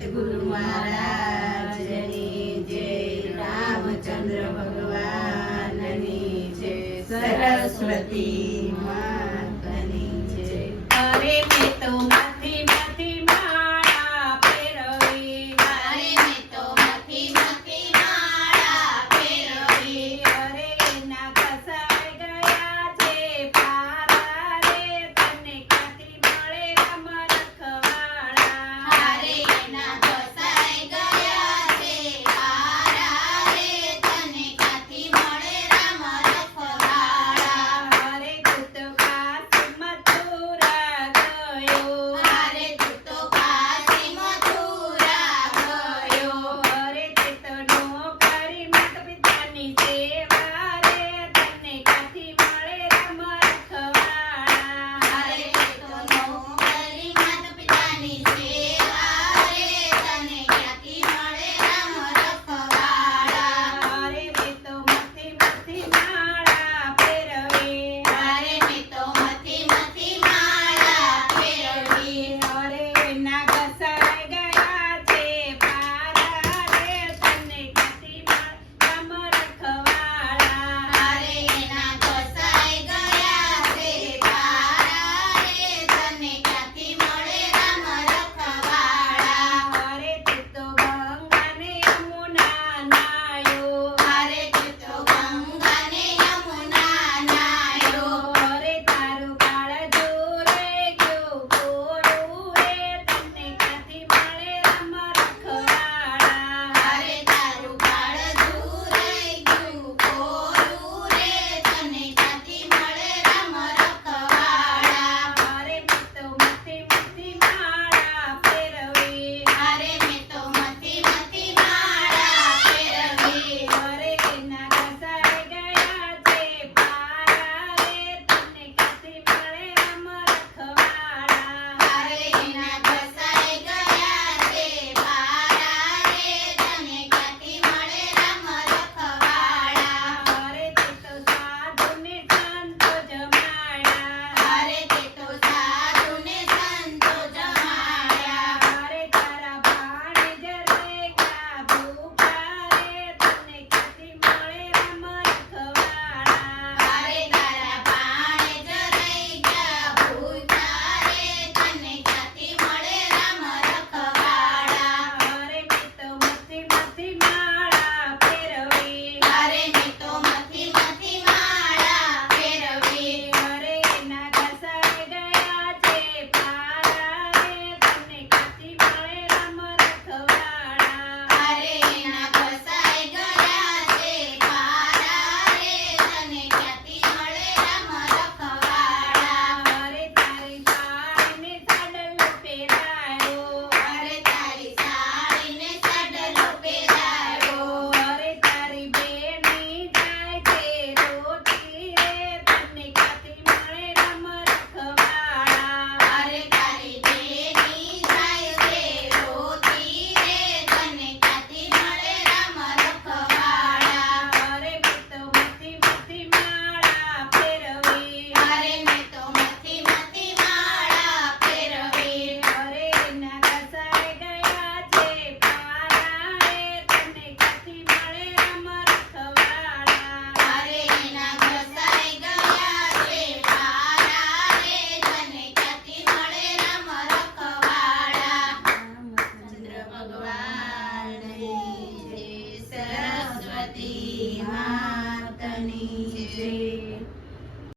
ગુરુ મહારાજની જય રામચંદ્ર ભગવાનની જય. સરસ્વતી માતાની જય. હવે મેં તો